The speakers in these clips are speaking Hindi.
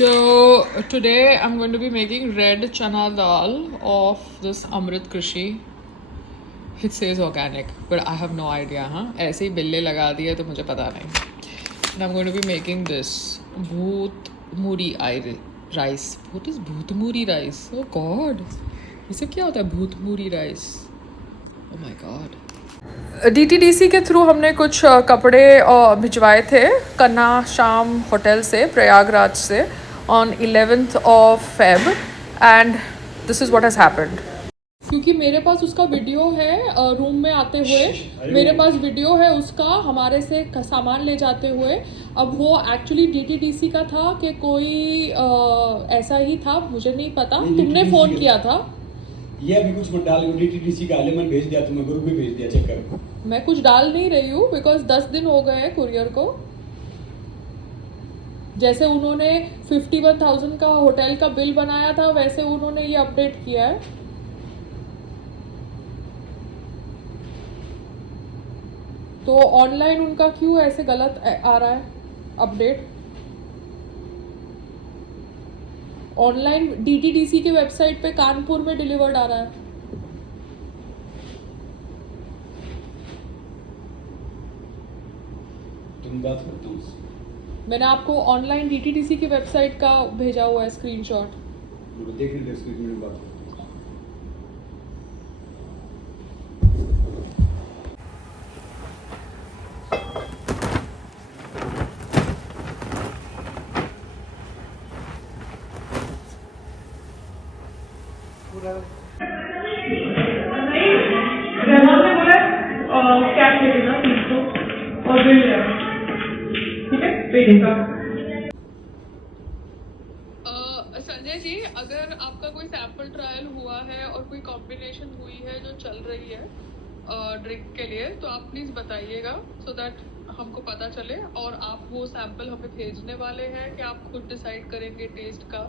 So today I'm going to be making red chana dal of this Amrit Krishi. It says organic, but I have no idea. ऐसे ही बिल्ले लगा दिए तो मुझे पता नहीं. And I'm going to be making this bhoot muri rice. What is bhoot muri rice? Oh God, ये सब क्या होता है bhoot muri rice? Oh my God. DTDC के थ्रू हमने कुछ कपड़े भिजवाए थे कन्ना शाम होटल से प्रयागराज से on 11th of Feb and this is what has happened. क्योंकि मेरे पास उसका वीडियो है रूम में आते हुए, मेरे पास वीडियो है उसका हमारे से सामान ले जाते हुए. अब वो एक्चुअली DTDC का था कि कोई ऐसा ही था, मुझे नहीं पता. तुमने फ़ोन किया था. ये अभी कुछ मत डाल, DTDC का एलिमेंट भेज दिया, तुम्हें ग्रुप में भेज दिया, चेक करो. मैं कुछ डाल नहीं रही हूँ बिकॉज 10 दिन हो गए हैं कुरियर को. जैसे उन्होंने 51,000 का होटल का बिल बनाया था वैसे उन्होंने ये अपडेट किया है. तो ऑनलाइन उनका क्यों ऐसे गलत आ रहा है अपडेट. ऑनलाइन DTDC के वेबसाइट पे कानपुर में डिलीवर्ड आ रहा है. तुम बात करता हूँ. मैंने आपको ऑनलाइन DTDC की वेबसाइट का भेजा हुआ है स्क्रीनशॉट. देखने दे, स्क्रीन में बात करता हूँ. कैश लगेगा 300 और बिल है. ठीक है, पेड का. संजय जी, अगर आपका कोई सैंपल ट्रायल हुआ है और कोई कॉम्बिनेशन हुई है जो चल रही है ड्रिंक के लिए तो आप प्लीज़ बताइएगा सो दैट हमको पता चले. और आप वो सैंपल हमें भेजने वाले हैं कि आप खुद डिसाइड करेंगे टेस्ट का.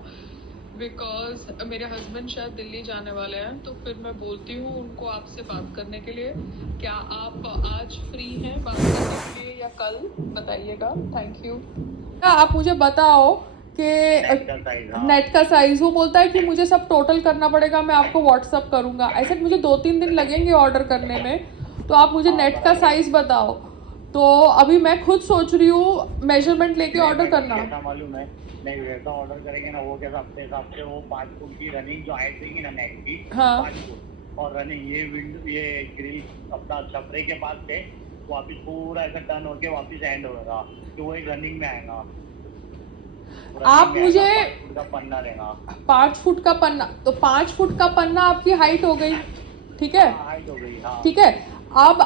बिकॉज मेरे हस्बैंड शायद दिल्ली जाने वाले हैं तो फिर मैं बोलती हूँ उनको आपसे बात करने के लिए. क्या आप आज फ्री हैं बात करने के लिए या कल बताइएगा. Thank you. आप मुझे बताओ कि नेट का साइज. वो बोलता है कि मुझे सब टोटल करना पड़ेगा, मैं आपको व्हाट्सअप करूँगा. ऐसे मुझे 2-3 दिन लगेंगे ऑर्डर करने में, तो आप मुझे नेट का साइज बताओ. तो अभी मैं खुद सोच रही हूँ मेजरमेंट लेके ऑर्डर करना. मालूम है नहीं, वैसा ऑर्डर करेंगे ना वो कैसा अपने हिसाब से वो 5 फुट की रनिंग जो हाइट देगी ना नेट की. हाँ. 5 फुट और रनिंग ये विंडो ये ग्रिल अपना छपरे के पास से वापस पूरा ऐसा टर्न होके वापस एंड होगा तो वो एक रनिंग में आएगा. आप मुझे 5 फुट का पन्ना रहेगा. 5 फुट का पन्ना, तो 5 फुट का पन्ना आपकी हाइट हो गई. ठीक है, हाइट हो गई. हाँ ठीक है. अब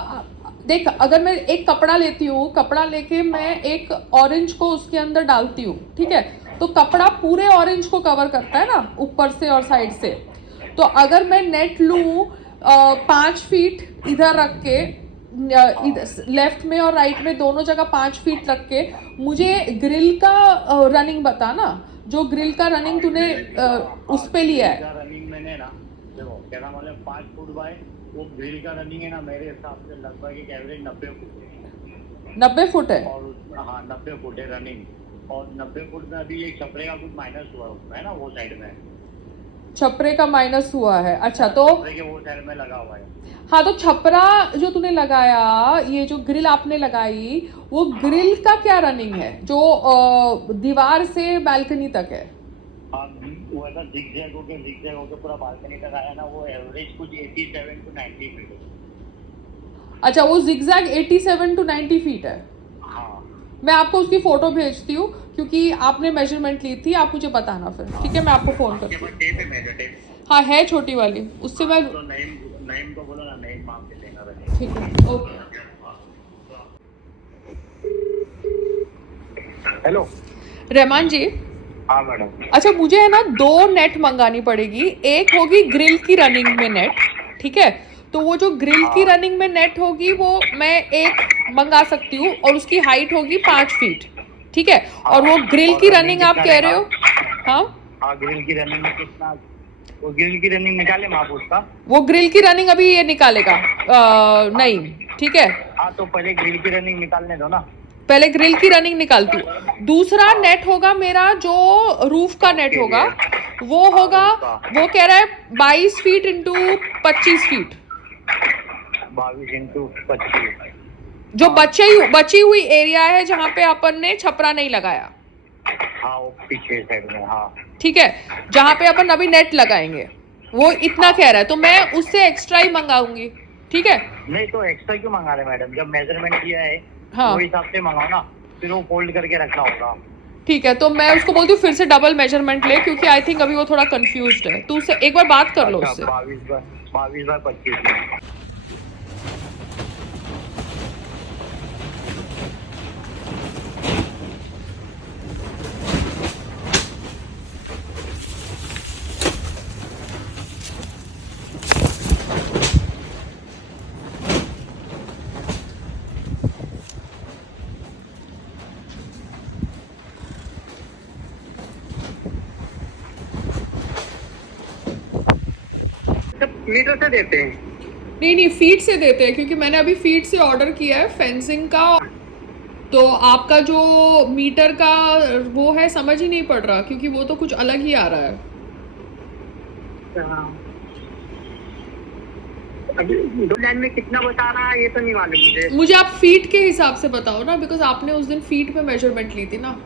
देख, अगर मैं एक कपड़ा लेती हूँ, कपड़ा लेके मैं एक ऑरेंज को उसके अंदर डालती हूँ. ठीक है, तो कपड़ा पूरे ऑरेंज को कवर करता है ना ऊपर से और साइड से. तो अगर मैं नेट लूँ 5 फीट इधर रख के, लेफ्ट में और राइट में दोनों जगह 5 फीट रख के, मुझे ग्रिल का रनिंग बता ना. जो ग्रिल का रनिंग तूने उस पे लिया है. रनिंग मैंने ना देखो क्या मतलब 5 फुट बाय वो ग्रिल का रनिंग है ना मेरे हिसाब से लगभग एक एवरेज 90 फुट है. 90 फुट है. और हाँ 90 फुट है रनिंग. और 90 फुट में अभी एक छपरे का कुछ माइनस हुआ उसमें है ना वो साइड में. छपरे का माइनस हुआ है. अच्छा, तो छपरे के वो साइड में लगा हुआ है. हाँ, तो छपरा जो तूने लगाया, ये जो ग्रिल आपने लगाई, वो ग्रिल का क्या रनिंग है जो दीवार से बालकनी तक है. हाँ, वो ऐसा जिगजैग होके पूरा बालकनी तक आया ना. वो एवरेज कुछ 87 to 90 फीट है. अच्छा, वो जिगजैग 87 to 90 फीट है. मैं आपको उसकी फोटो भेजती हूँ क्योंकि आपने मेजरमेंट ली थी. आप मुझे बताना फिर. ठीक है, मैं आपको फोन करती हूँ. हाँ है छोटी वाली, उससे मैं तो नईम को बोलो ना, नईम मांग के देना. ठीक है, ओके. हेलो रहमान जी. हाँ मैडम. अच्छा, मुझे है ना 2 नेट मंगानी पड़ेगी. एक होगी ग्रिल की रनिंग में नेट. ठीक है, तो वो जो ग्रिल की रनिंग में नेट होगी वो मैं एक मंगा सकती हूँ और उसकी हाइट होगी 5 फीट. ठीक है, और वो ग्रिल की रनिंग आप कह रहे हो. हाँ, ग्रिल की रनिंग में कितना, वो ग्रिल की रनिंग निकाले माप उसका. वो ग्रिल की रनिंग अभी ये निकालेगा नहीं. ठीक है, हाँ तो पहले ग्रिल की रनिंग निकालने दो ना. पहले ग्रिल की रनिंग निकालती हूँ। दूसरा नेट होगा मेरा जो रूफ का नेट होगा, वो होगा, वो कह रहा है 22 फीट इंटू 25 फीट। 22 इंटू 25 जो बची हुई एरिया है जहां पे अपन ने छपरा नहीं लगाया। हाँ, वो पीछे साइड में। हाँ ठीक है, जहां पे अपन अभी नेट लगाएंगे वो इतना कह रहा है, तो मैं उससे एक्स्ट्रा ही मंगाऊंगी। ठीक है, नहीं तो एक्स्ट्रा क्यों मंगा रहे मैडम, जब मेजरमेंट किया है हाँ, वो हिसाब से मंगाओ ना, फिर वो फोल्ड करके रखना होगा। ठीक है, तो मैं उसको बोलती हूँ फिर से डबल मेजरमेंट ले, क्योंकि आई थिंक अभी वो थोड़ा कंफ्यूज्ड है। तू उससे एक बार बात कर लो उससे। 22 बाय 25। मीटर से देते हैं? नहीं, फीट से देते हैं, क्योंकि मैंने अभी फीट से ऑर्डर किया है फेंसिंग का। तो आपका जो मीटर का वो है समझ ही नहीं पड़ रहा, क्योंकि वो तो कुछ अलग ही आ रहा है। अभी दो लाइन में कितना बता रहा है ये तो नहीं मालूम मुझे आप फीट के हिसाब से बताओ ना, बिकॉज आपने उस दिन फीट में मेजरमेंट ली थी ना।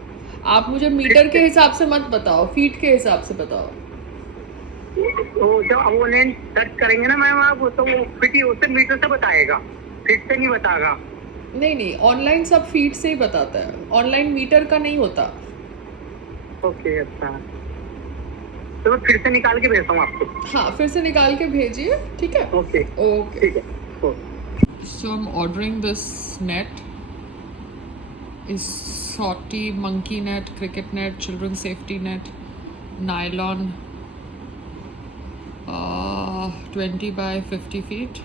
आप मुझे मीटर के हिसाब से मत बताओ, फीट के हिसाब से बताओ। तो जब वो लाइन सर्च करेंगे ना मैम आप, तो वो फिट ही उससे मीटर से बताएगा, फीट से नहीं बताएगा। नहीं, ऑनलाइन सब फीट से ही बताता है, ऑनलाइन मीटर का नहीं होता। ओके, अच्छा, तो मैं फिर से निकाल के भेजता हूँ आपको। हाँ, फिर से निकाल के भेजिए। ठीक है, ओके ओके, ठीक है। So I am ordering this net, इस सॉटी monkey net, cricket net, children safety net, nylon, 20 by 50 feet,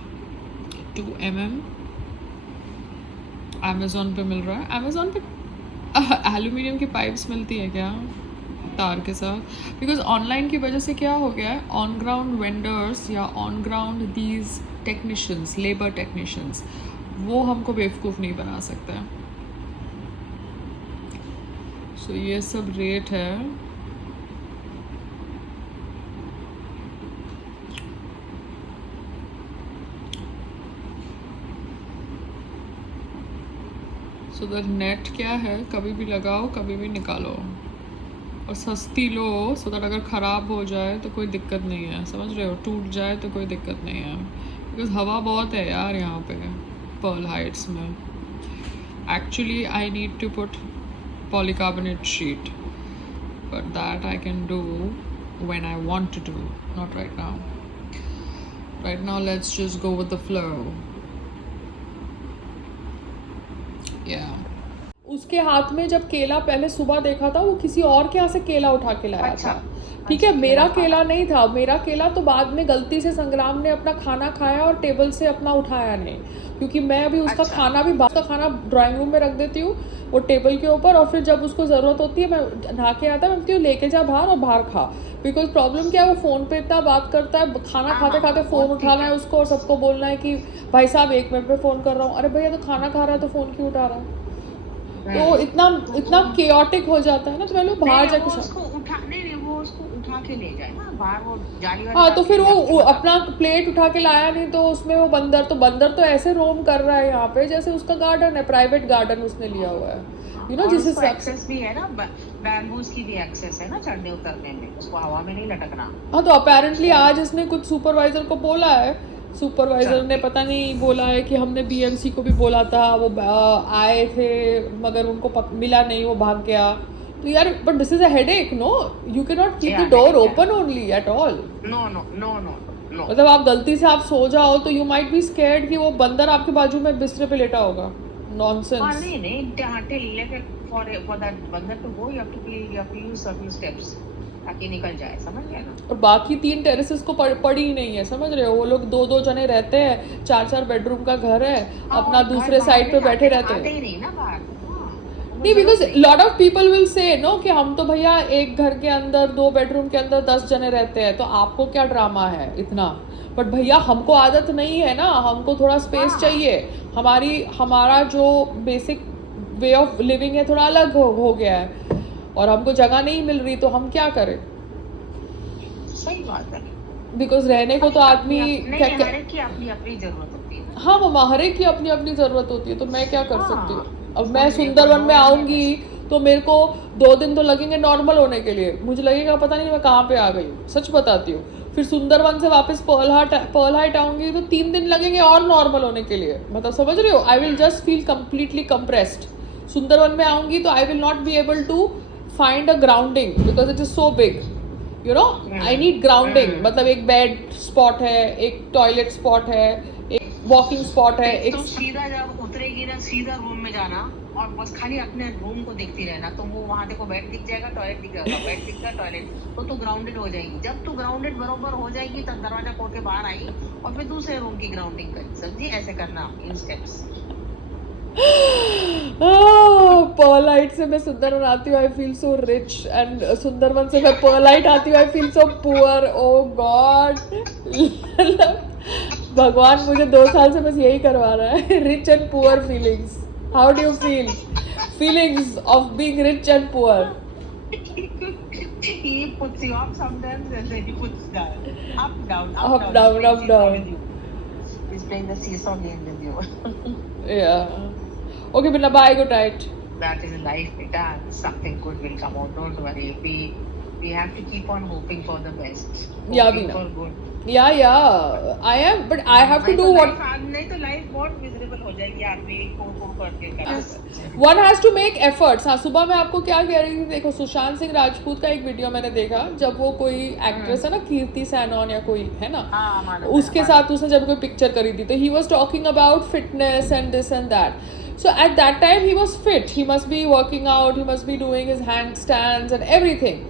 2 mm। Amazon पे मिल रहा है। अमेज़ॉन पे एल्यूमिनियम की पाइप्स मिलती है क्या तार के साथ? बिकॉज ऑनलाइन की वजह से क्या हो गया है, ऑन ग्राउंड वेंडर्स या on ground these technicians, labour technicians, वो हमको बेवकूफ़ नहीं बना सकते। सो ये सब रेट है। सो द नेट क्या है, कभी भी लगाओ कभी भी निकालो, और सस्ती लो, सो दैट अगर ख़राब हो जाए तो कोई दिक्कत नहीं है, समझ रहे हो, टूट जाए तो कोई दिक्कत नहीं है। बिकॉज हवा बहुत है यार यहाँ पे पर्ल हाइट्स में। Actually I need to put polycarbonate sheet, but that I can do when I want to do, not right now. Right now let's just go with the flow. उसके हाथ में जब केला पहले सुबह देखा था, वो किसी और के यहाँ से केला उठा के लाया था। ठीक है, मेरा केला नहीं था। मेरा केला तो बाद में गलती से संग्राम ने अपना खाना खाया और टेबल से अपना उठाया नहीं, क्योंकि मैं अभी उसका खाना भी, बाहर का खाना ड्राइंग रूम में रख देती हूँ वो टेबल के ऊपर, और फिर जब उसको ज़रूरत होती है मैं नहा के आता, मैं बोलती हूँ लेके जा बाहर और बाहर खा। बिकॉज प्रॉब्लम क्या है, वो फ़ोन पे इतना बात करता है, खाना खाते खाते फ़ोन उठाना है उसको, और सबको बोलना है कि भाई साहब 1 मिनट में फ़ोन कर रहा हूँ। अरे भैया तो खाना खा रहा है तो फ़ोन क्यों उठा रहा है? तो इतना केओटिक हो जाता है ना, तो मैं बाहर जाके उसको उठा के ले जाए ना बाहर, वो जाली वाली। हाँ, तो फिर वो अपना प्लेट उठा के लाया नहीं, तो उसमें वो बंदर तो ऐसे रोम कर रहा है यहाँ पे जैसे उसका गार्डन है, प्राइवेट गार्डन उसने लिया हुआ है, यू नो, जिससे एक्सेस भी है ना, बैम्बूज की भी एक्सेस है ना चढ़ने उतरने में, उसको हवा में नहीं लटकना। हाँ, तो अपेरेंटली आज इसने कुछ सुपरवाइजर को बोला है, सुपरवाइजर ने पता नहीं बोला है कि हमने बीएमसी को भी बोला था, वो आए थे मगर उनको मिला नहीं, वो भाग गया। तो यार, but this is a headache, no, you can not keep the door open only at all. No मतलब आप गलती से आप सो जाओ तो यू माइट बी स्कैर्ड कि वो बंदर आपके बाजू में बिस्तर पे लेटा होगा। नॉनसेंस। नहीं, for that बंदर to go, you have to use certain steps ताकि निकल जाए, समझ गए ना। और बाकी 3 टेरेसेस को पड़ी ही नहीं है, समझ रहे हो, वो लोग 2-2 जने रहते हैं, 4-4 बेडरूम का घर है, अपना दूसरे साइड पे बैठे रहते हैं। नहीं ना बाहर, नहीं, because lot of people will say no कि हम तो भैया एक घर के अंदर 2 बेडरूम के अंदर 10 जने रहते हैं, तो आपको क्या ड्रामा है इतना। बट भैया हमको आदत नहीं है ना, हमको थोड़ा स्पेस चाहिए। हमारा जो बेसिक वे ऑफ लिविंग है थोड़ा अलग हो गया है, और हमको जगह नहीं मिल रही तो हम क्या करें? सही बात है। बिकॉज रहने को तो आदमी हर एक की अपनी अपनी जरूरत होती है। हाँ, वो हर एक की अपनी अपनी जरूरत होती है, तो मैं क्या कर सकती हूँ? अब मैं समझिए, सुंदरवन में कोई आऊंगी तो मेरे को 2 दिन तो लगेंगे नॉर्मल होने के लिए, मुझे लगेगा पता नहीं मैं कहाँ पे आ गई हूँ, सच बताती हूँ। फिर सुंदरवन से वापस पर्ल हाइट आऊंगी तो 3 दिन लगेंगे और नॉर्मल होने के लिए, मतलब समझ रहे हो? I will just feel completely compressed. Sundarvan में आऊंगी तो I will not be able to find a grounding because it is so big, you know. I need grounding, मतलब एक बेड स्पॉट है, एक टॉयलेट स्पॉट है, एक वॉकिंग स्पॉट है, एक तो सीधा जब उतरेगी ना सीधा रूम में जाना और बस खाली अपने रूम को देखती रहना, तो वो वहाँ देखो बेड दिख जाएगा, टॉयलेट दिख जाएगा, बेड दिख जाएगा, टॉयलेट, तो तू ग्राउंडेड हो जाएगी। जब तू ग्राउंडेड बरोबर हो जाएगी तब दरवाजा खोल के बाहर आई और फिर दूसरे रूम की ग्राउंडिंग करी, समझी? ऐसे करना इन स्टेप्स। पर्ल हाइट से मैं सुंदरवन आती हूँ, I feel so rich, and Sundarvan से मैं पर्ल हाइट आती हूँ, I feel so poor. Oh God, भगवान मुझे 2 साल से बस यही करवा रहा है, rich and poor feelings. How do you feel feelings of being rich and poor? He puts you up sometimes and then he puts down. Up, down, Up, down, He's up, playing down. with you. He's playing the seesaw game with you. Yeah. Okay, Binna, bye, good night. That is life, beta. Something good will come out. Don't worry. We have to keep on hoping for the best. Yeah, Hoping Veena. for good. Yeah, I am, but I have to do what नहीं तो लाइफ बहुत मिजरेबल हो जाएगी आदमी को करके। one has to make efforts। हाँ, सुबह मैं आपको क्या कह रही थी, देखो सुशांत सिंह राजपूत का एक वीडियो मैंने देखा, जब वो कोई एक्ट्रेस है ना, कीर्ति सैनन या कोई है ना, उसके साथ उसने जब कोई पिक्चर करी थी, तो he was talking about fitness and this and that. So at that time he was fit, he must be working out, he must be doing his handstands and everything,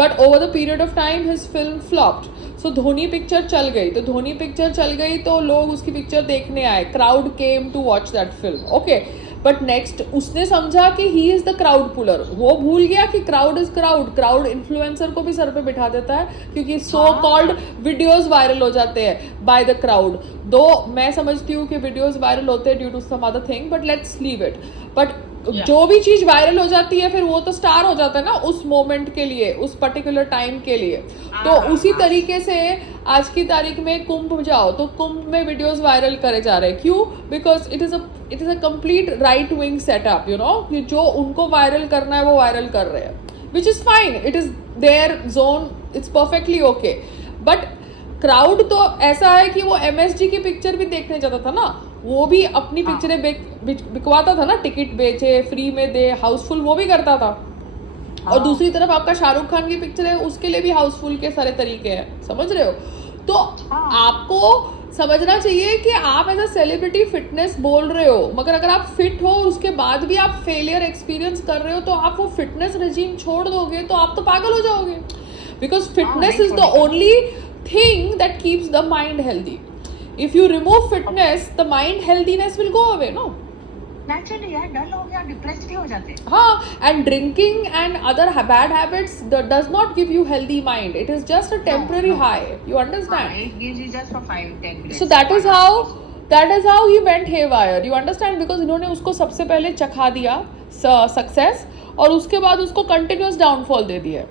but over the period of time his film flopped। So Dhoni picture चल गई, तो धोनी पिक्चर चल गई तो लोग उसकी पिक्चर देखने आए, crowd came to watch that film, okay, but next उसने समझा कि he is the crowd puller, वो भूल गया कि crowd is crowd influencer को भी सर पे बिठा देता है, क्योंकि so called videos वायरल हो जाते हैं by the crowd। दो मैं समझती हूँ कि videos वायरल होते हैं due to some other thing, but let's leave it। but जो भी चीज वायरल हो जाती है फिर वो तो स्टार हो जाता है ना उस मोमेंट के लिए, उस पर्टिकुलर टाइम के लिए। तो उसी तरीके से आज की तारीख में कुंभ जाओ तो कुंभ में वीडियोस वायरल करे जा रहे हैं, क्यों? Because it is a complete right wing setup, you know, जो उनको वायरल करना है वो वायरल कर रहे हैं, which is fine, it is their zone, it's perfectly okay. But crowd तो ऐसा है कि वो MSG की पिक्चर भी देखने जाता था ना, वो भी अपनी पिक्चरें बिकवाता था ना, टिकट बेचे, फ्री में दे, हाउसफुल वो भी करता था। और दूसरी तरफ आपका शाहरुख खान की पिक्चर है, उसके लिए भी हाउसफुल के सारे तरीके हैं, समझ रहे हो? तो आपको समझना चाहिए कि आप एज अ सेलिब्रिटी फिटनेस बोल रहे हो, मगर अगर आप फिट हो और उसके बाद भी आप फेलियर एक्सपीरियंस कर रहे हो, तो आप वो फिटनेस रेजिम छोड़ दोगे तो आप तो पागल हो जाओगे। Because fitness is the only thing that keeps the mind healthy. If you remove fitness, the mind healthiness will go away, no? Naturally यार, डल हो गया, डिप्रेस्ड भी हो जाते हैं। हाँ, and drinking and other bad habits does not give you healthy mind. It is just a temporary high. You understand? It gives you just for 5-10 minutes. So that is how he went haywire. You understand? Because इन्होंने उसको सबसे पहले चखा दिया सक्सेस, और उसके बाद उसको कंटिन्यूस डाउनफॉल दे दिया,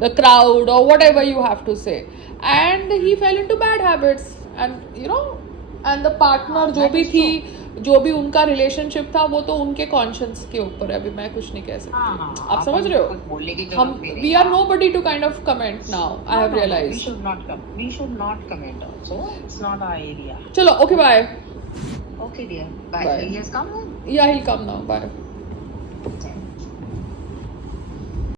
the crowd or whatever you have to say, and he fell into bad habits, and you know, and the partner जो भी थी, जो भी उनका रिलेशनशिप था, वो तो उनके कॉन्शियंस के ऊपर है, अभी मैं कुछ नहीं कह सकती। आप समझ रहे हो? हम we are nobody to kind of comment now. I have realized we should not comment also. It's not our area. चलो, okay, bye. Okay dear, bye. Bye. He has come then? Yeah, he'll come now. Bye.